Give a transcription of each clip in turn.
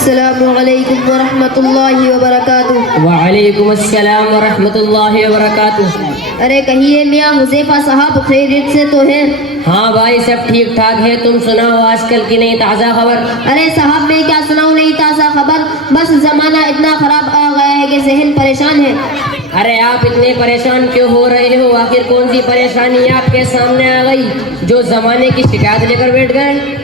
السلام علیکم ورحمۃ اللہ وبرکاتہ۔ وعلیکم السلام ورحمۃ اللہ وبرکاتہ۔ ارے کہیے میاں حذیفہ صاحب خیریت سے تو ہیں؟ ہاں بھائی سب ٹھیک ٹھاک ہے، تم سناؤ آج کل کی نئی تازہ خبر؟ ارے صاحب میں کیا سناؤں نئی تازہ خبر، بس زمانہ اتنا خراب آ گیا ہے کہ ذہن پریشان ہے۔ ارے آپ اتنے پریشان کیوں ہو رہے ہو؟ آخر کون سی پریشانی آپ کے سامنے آ گئی جو زمانے کی شکایت لے کر بیٹھ گئے؟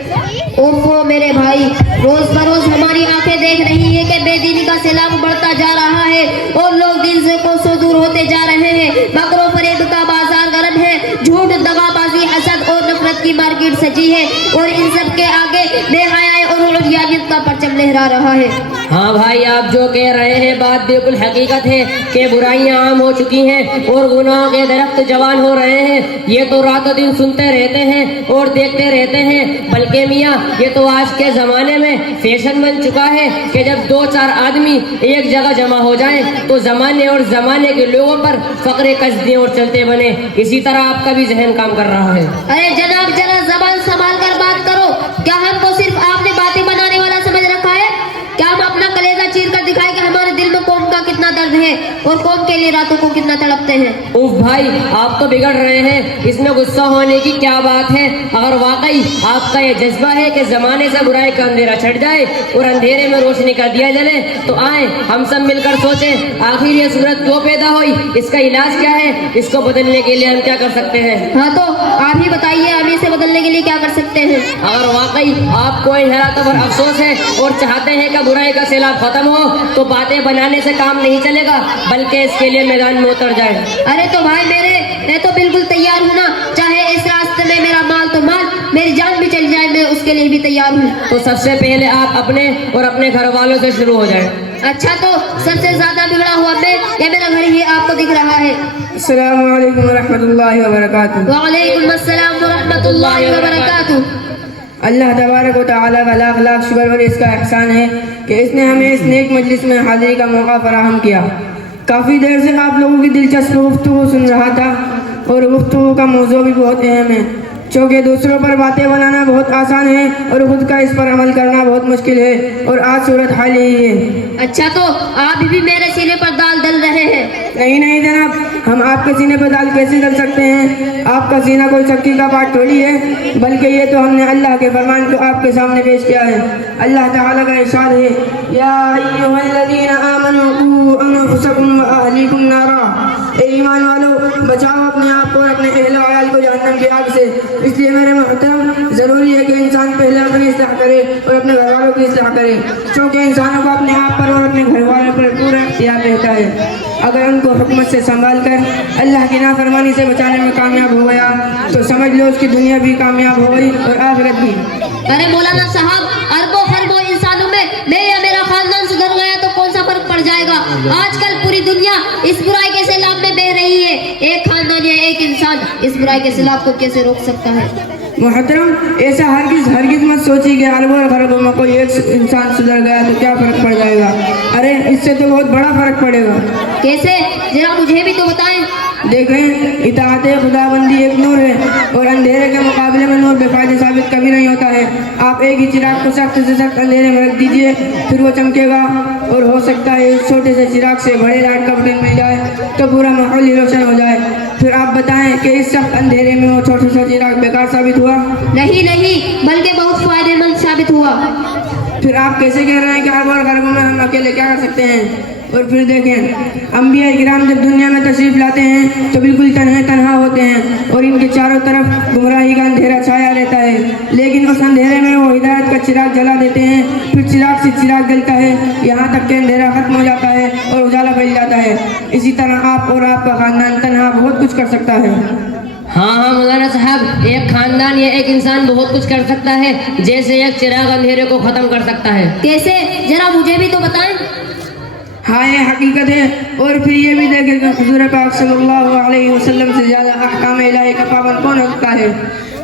اوفو میرے بھائی، روز بروز ہماری آنکھیں دیکھ رہی ہے کہ بے دینی کا سیلاب بڑھتا جا رہا ہے اور لوگ دین سے کوسوں دور ہوتے جا رہے ہیں۔ مکر و فریب کا بازار گرم ہے، جھوٹ، دغا بازی، حسد اور نفرت کی مارکیٹ سجی ہے اور ان سب کے آگے بے حیائی اور عریانیت کا پرچم لہرا رہا ہے۔ ہاں بھائی آپ جو کہہ رہے ہیں بات بالکل حقیقت ہے کہ برائیاں عام ہو چکی ہیں اور گناہوں کے درخت جوان ہو رہے ہیں۔ یہ تو رات و دن سنتے رہتے ہیں اور دیکھتے رہتے ہیں، بلکہ میاں یہ تو آج کے زمانے میں فیشن بن چکا ہے کہ جب دو چار آدمی ایک جگہ جمع ہو جائیں تو زمانے اور زمانے کے لوگوں پر فقرے کس دیں اور چلتے بنے۔ اسی طرح آپ کا بھی ذہن کام کر رہا ہے۔ ارے جناب ذرا زبان سنبھال کر بات کرو، کیا ہم کو صرف آپ نے باتیں بنانے والا سمجھ رکھا ہے؟ کیا ہم اپنا کلیجہ چیر کر دکھائیں کہ ہمارے دل میں قوم کا کتنا درد ہے اور قوم کے لیے راتوں کو کتنا تڑپتے ہیں؟ اوف بھائی آپ تو بگڑ رہے ہیں، اس میں غصہ ہونے کی کیا بات ہے؟ اگر واقعی آپ کا یہ جذبہ ہے کہ زمانے سے برائی کا اندھیرا چھٹ جائے اور اندھیرے میں روشنی کا دیا جلے تو آئیں ہم سب مل کر سوچیں آخر یہ صورت کیوں پیدا ہوئی، اس کا علاج کیا ہے، اس کو بدلنے کے لیے ہم کیا کر سکتے ہیں؟ ہاں تو آپ ہی بتائیے، ہم اسے بدلنے کے لیے کیا کر سکتے ہیں؟ اگر واقعی آپ کو ان حالات پر افسوس ہے اور چاہتے ہیں کہ برائی کا سیلاب ختم ہو تو باتیں بنانے سے کام نہیں چلے گا، بلکہ اس کے لیے میدان میں اتر جائیں۔ ارے تو بھائی میرے، میں تو بالکل تیار ہوں نا، چاہے اس راستے میں میرا مال تو مال، میری جان بھی چل جائے، میں اس کے لیے بھی تیار ہوں۔ تو سب سے پہلے آپ اپنے اور اپنے گھر والوں سے شروع ہو جائیں۔ اچھا تو سب سے زیادہ بگڑا ہوا میں یا میرا گھر ہی آپ کو دکھ رہا ہے؟ السلام علیکم ورحمۃ اللہ وبرکاتہ۔ وعلیکم السلام ورحمۃ اللہ وبرکاتہ۔ اللہ تبارک و تعالیٰ کا لاکھ لاکھ شکر اور اس کا احسان ہے کہ اس نے ہمیں اس نیک مجلس میں حاضری کا موقع فراہم کیا۔ کافی دیر سے آپ لوگوں کی دلچسپ گفتگو سن رہا تھا اور گفتگو کا موضوع بھی بہت اہم ہے، چونکہ دوسروں پر باتیں بنانا بہت آسان ہے اور خود کا اس پر عمل کرنا بہت مشکل ہے، اور آج صورت حال یہی ہے۔ اچھا تو آپ بھی میرے سینے پر دال ڈل رہے ہیں؟ نہیں جناب، ہم آپ کے سینے پر دال کیسے ڈل سکتے ہیں؟ آپ کا سینہ کوئی چکی کا پارٹ تھوڑی ہے، بلکہ یہ تو ہم نے اللہ کے فرمان کو آپ کے سامنے پیش کیا ہے۔ اللہ تعالیٰ کا ارشاد ہے، یا ایھا الذین آمنوا قوا انفسکم واہلیکم نارا، اے ایمان والو بچاؤ اپنے آپ کو اور اپنے اہل و عیال کو جہنم کی آگ سے۔ اس لیے میرے محترم ضروری ہے کہ انسان پہلے اپنی اصلاح کرے اور اپنے گھر والوں کی اصلاح کرے، چونکہ انسانوں کو اپنے آپ پر اور اپنے گھر والوں پر پورا اختیار رہتا ہے۔ اگر ان کو حکمت سے سنبھال کر اللہ کی نافرمانی سے بچانے میں کامیاب ہو گیا تو سمجھ لو اس کی دنیا بھی کامیاب ہو گئی اور آخرت بھی۔ ارے مولانا صاحب، اربوں خربوں انسانوں میں میں یا میرا خاندان سدھر گیا تو کون سا فرق پڑ جائے گا؟ آج کل پوری دنیا اس برائی کے سیلاب میں بہہ رہی ہے، ایک خاندان یا ایک انسان اس برائی کے سیلاب کو کیسے روک سکتا ہے؟ محترم ایسا ہرگز مت سوچی کہ اربوں اور خربوں میں کوئی ایک انسان سدھر گیا تو کیا فرق پڑ جائے گا۔ ارے اس سے تو بہت بڑا فرق پڑے گا۔ کیسے؟ ذرا مجھے بھی تو بتائیں۔ دیکھیں، اطاعت خدا بندی ایک نور ہے اور اندھیرے کے مقابلے میں نور بے فائدہ ثابت کبھی نہیں ہوتا ہے۔ آپ ایک ہی چراغ کو سخت سے سخت اندھیرے میں رکھ دیجئے، پھر وہ چمکے گا، اور ہو سکتا ہے اس چھوٹے سے چراغ سے بڑے لائٹ کا بٹن مل جائے تو پورا ماحول ہی روشن ہو جائے۔ پھر آپ بتائیں کہ اس سخت اندھیرے میں وہ چھوٹا سا چراغ بیکار ثابت ہوا؟ نہیں، بلکہ بہت فائدے مند ثابت ہوا۔ پھر آپ کیسے کہہ رہے ہیں کہ اربوں اور خربوں میں ہم اکیلے کیا کر سکتے ہیں؟ اور پھر دیکھیں، انبیاء کرام جب دنیا میں تشریف لاتے ہیں تو بالکل تنہا ہوتے ہیں اور ان کے چاروں طرف گمراہی کا اندھیرا چھایا رہتا ہے، لیکن اس اندھیرے میں وہ ہدایت کا چراغ جلا دیتے ہیں، پھر چراغ سے چراغ جلتا ہے یہاں تک کہ اندھیرا ختم ہو جاتا ہے اور اجالا پھیل جاتا ہے۔ اسی طرح آپ اور آپ کا خاندان تنہا بہت کچھ کر سکتا ہے۔ ہاں مولانا صاحب، ایک خاندان یا ایک انسان بہت کچھ کر سکتا ہے، جیسے ایک چراغ اندھیرے کو ختم کر سکتا ہے۔ کیسے؟ ذرا مجھے بھی تو بتائیں۔ ہاں یہ حقیقت ہے اور پھر یہ بھی دیکھیں کہ حضور پاک صلی اللہ علیہ وسلم سے زیادہ احکام الہی کا پابند کون ہو سکتا ہے،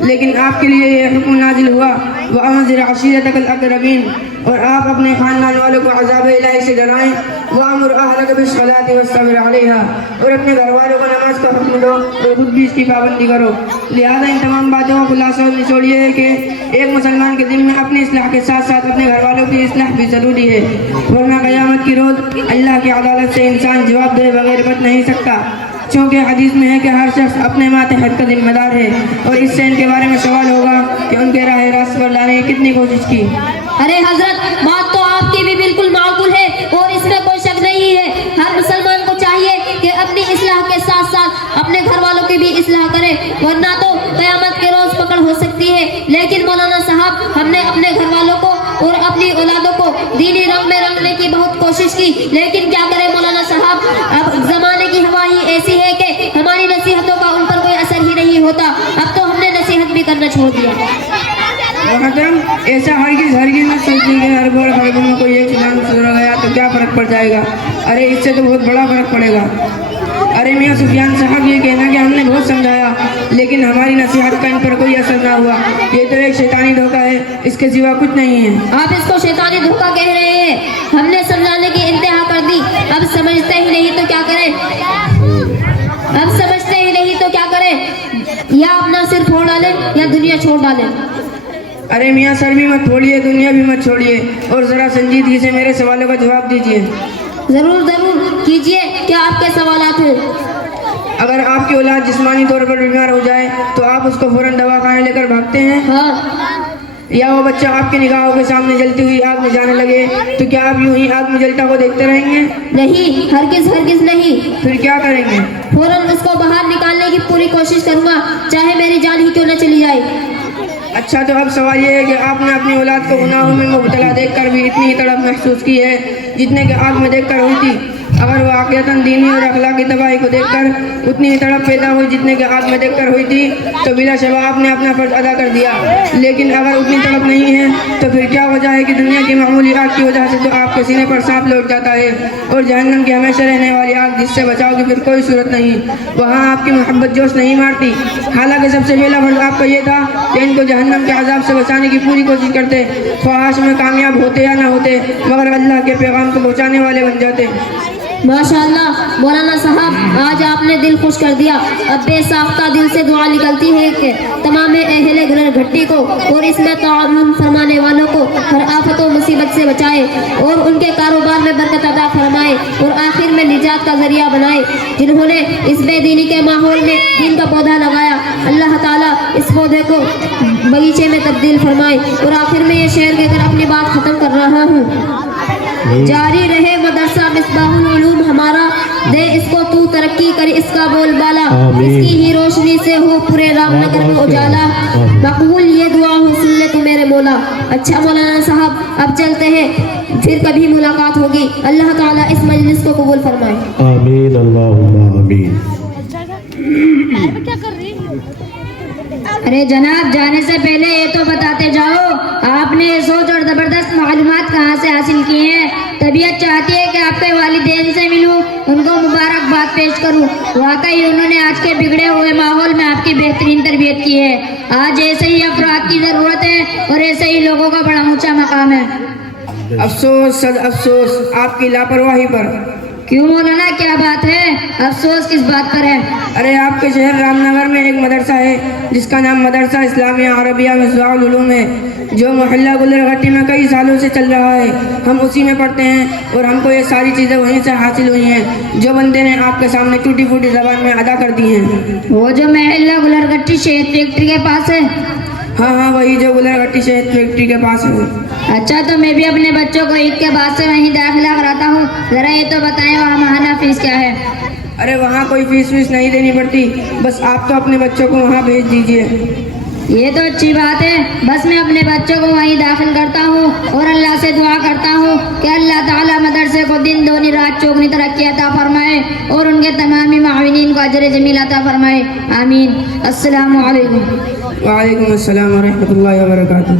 لیکن آپ کے لیے یہ حکم نازل ہوا وَأَنذِرْ عَشِيرَتَكَ الْأَقْرَبِينَ، اور آپ اپنے خاندان والوں کو عذاب الہی سے ڈرائیں، وَأْمُرْ أَهْلَكَ بِالصَّلَاةِ وَاصْطَبِرْ عَلَيْهَا، اور اپنے گھر والوں کو نماز کا حکم دو اور خود بھی اس کی پابندی کرو۔ لہذا ان تمام باتوں کا خلاصہ نچوڑ یہ ہے کہ ایک مسلمان کے ذمہ اپنی اصلاح کے ساتھ ساتھ اپنے گھر والوں کی اصلاح بھی ضروری ہے، ورنہ قیامت کی روز اللہ کی عدالت سے انسان جواب دے بغیر بچ نہیں سکتا، چونکہ حدیث میں ہے کہ ہر شخص اپنے ماتحت کا ذمہ دار ہے، اور اس سے ان کے بارے میں سوال ہوگا کہ ان کے راہ راست پر لانے کی کتنی کوشش کی۔ ارے حضرت، بات تو آپ کی بھی بالکل معقول ہے اور اس میں کوئی شک نہیں ہے۔ ہر مسلمان کو چاہیے کہ اپنی اصلاح کے ساتھ ساتھ اپنے گھر والوں کی بھی اصلاح کرے، ورنہ تو قیامت کے روز پکڑ ہو سکتی ہے۔ لیکن مولانا صاحب، ہم نے اپنے گھر والوں کو اور اپنی اولادوں کو دینی رنگ میں رنگنے کی بہت کوشش کی، لیکن کیا کرے مولانا صاحب، اب زمانے کی ہوا ہی ایسی ہے کہ ہماری نصیحتوں کا ان پر کوئی اثر ہی نہیں ہوتا۔ اب تو ہم نے نصیحت بھی کرنا چھوڑ دیا۔ محترم، ایسا ہرگز نہ سوچیں کہ ہر بار ہر میں کوئی ایک چیز گزرا گیا تو کیا فرق پڑ جائے گا۔ ارے اس سے تو بہت بڑا فرق پڑے گا۔ ارے میاں سفیان صاحب، یہ کہنا کہ ہم نے بہت سمجھایا لیکن ہماری نصیحت کا ان پر کوئی اثر نہ ہوا، یہ تو ایک شیطانی دھوکہ ہے، اس کے سوا کچھ نہیں ہے۔ آپ اس کو شیطانی دھوکہ کہہ رہے ہیں؟ ہم نے سمجھانے کی انتہا کر دی، اب سمجھتے ہی نہیں تو کیا کریں؟ یا اپنا سر پھوڑ ڈالیں یا دنیا چھوڑ ڈالیں۔ ارے میاں، سر بھی مت چھوڑیے، دنیا بھی مت چھوڑیے، اور ذرا سنجیدگی سے میرے سوالوں کا جواب دیجیے۔ ضرور کیجیے، کیا آپ کے سوالات ہیں؟ اگر آپ کی اولاد جسمانی طور پر بیمار ہو جائے تو آپ اس کو فوراً دواخانے لے کر بھاگتے ہیں؟ ہاں۔ یا وہ بچہ آپ کی نگاہوں کے سامنے جلتی ہوئی آگ میں جانے لگے تو کیا آپ یوں ہی آگ میں جلتا کو دیکھتے رہیں گے؟ نہیں، ہرگز نہیں۔ پھر کیا کریں گے؟ فوراً اس کو باہر نکالنے کی پوری کوشش کروں گا، چاہے میری جان ہی کیوں نہ چلی جائے۔ اچھا، تو اب سوال یہ ہے کہ آپ نے اپنی اولاد کو گناہوں میں مبتلا دیکھ کر بھی اتنی ہی تڑپ محسوس کی ہے جتنے کہ آگ میں دیکھ کر ہوئی تھی؟ اگر وہ واقعتاً دینی اور اخلاقی تباہی کو دیکھ کر اتنی ہی تڑپ پیدا ہوئی جتنے کہ آگ میں دیکھ کر ہوئی تھی تو بلا شبہ آپ نے اپنا فرض ادا کر دیا۔ لیکن اگر اتنی تڑپ نہیں ہے تو پھر کیا وجہ ہے کہ دنیا کی معمولی آگ کی وجہ سے تو آپ کے سینے پر سانپ لوٹ جاتا ہے، اور جہنم کی ہمیشہ رہنے والی آگ جس سے بچاؤ کی پھر کوئی صورت نہیں، وہاں آپ کی محبت جوش نہیں مارتی؟ حالانکہ سب سے پہلا فرض آپ کا یہ تھا کہ ان کو جہنم کے عذاب سے بچانے کی پوری کوشش کرتے، خواہش میں کامیاب ہوتے یا نہ ہوتے مگر اللہ کے پیغام کو پہنچانے والے بن جاتے۔ ماشاءاللہ مولانا صاحب، آج آپ نے دل خوش کر دیا۔ اب بے ساختہ دل سے دعا نکلتی ہے کہ تمام اہل گھر گھٹی کو اور اس میں تعاون فرمانے والوں کو ہر آفت و مصیبت سے بچائے اور ان کے کاروبار میں برکت عطا فرمائے اور آخر میں نجات کا ذریعہ بنائے۔ جنہوں نے اس بے دینی کے ماحول میں دین کا پودا لگایا، اللہ تعالیٰ اس پودے کو باغیچے میں تبدیل فرمائے۔ اور آخر میں یہ شعر کہہ کر اپنی بات ختم کر رہا ہوں۔ جاری رہے مدرسہ مصباح العلوم ہمارا، دے اس کو تو ترقی کر اس کا بول بالا، اس کی ہی روشنی سے ہو پورے رام نگر میں اجالا، مقبول یہ دعا ہو سن لے تو میرے مولا۔ اچھا مولانا صاحب، اب چلتے ہیں، پھر کبھی ملاقات ہوگی۔ اللہ تعالیٰ اس مجلس کو قبول فرمائے۔ آمین، اللہم آمین۔ ارے جناب، جانے سے پہلے یہ تو بتاتے جاؤ، آپ نے یہ سوچ اور زبردست معلومات کہاں سے حاصل کی ہیں؟ طبیعت چاہتی ہے کہ آپ کے والدین سے ملوں، ان کو مبارکباد پیش کروں۔ واقعی انہوں نے آج کے بگڑے ہوئے ماحول میں آپ کی بہترین تربیت کی ہے۔ آج ایسے ہی افراد کی ضرورت ہے اور ایسے ہی لوگوں کا بڑا اونچا مقام ہے۔ افسوس، صد افسوس آپ کی لاپرواہی پر۔ کیوں مولانا، کیا بات ہے؟ افسوس کس بات پر ہے؟ ارے آپ کے شہر رام نگر میں ایک مدرسہ ہے جس کا نام مدرسہ اسلامیہ عربیہ مصباح العلوم ہے، جو محلہ گلر گھٹی میں کئی سالوں سے چل رہا ہے۔ ہم اسی میں پڑھتے ہیں اور ہم کو یہ ساری چیزیں وہیں سے حاصل ہوئی ہیں جو بندے نے آپ کے سامنے ٹوٹی پھوٹی زبان میں ادا کر دی ہیں۔ وہ جو محلہ گلر گھٹی شہد فیکٹری کے پاس ہے؟ ہاں، وہی جو گلر گھٹی شہد فیکٹری کے پاس ہے۔ اچھا، تو میں بھی اپنے بچوں کو عید کے بعد سے وہیں داخلہ کراتا ہوں۔ ذرا یہ تو بتائیں وہاں ماہانہ فیس کیا ہے؟ ارے وہاں کوئی فیس ویس نہیں دینی پڑتی، بس آپ تو اپنے بچوں کو وہاں بھیج دیجئے۔ یہ تو اچھی بات ہے، بس میں اپنے بچوں کو وہیں داخل کرتا ہوں اور اللہ سے دعا کرتا ہوں کہ اللہ تعالیٰ مدرسے کو دن دونی رات چوگنی ترقی عطا فرمائے اور ان کے تمامی معاونین کو اجر جمیل عطا فرمائے، آمین۔ السلام علیکم۔ وعلیکم السلام ورحمۃ اللہ وبرکاتہ۔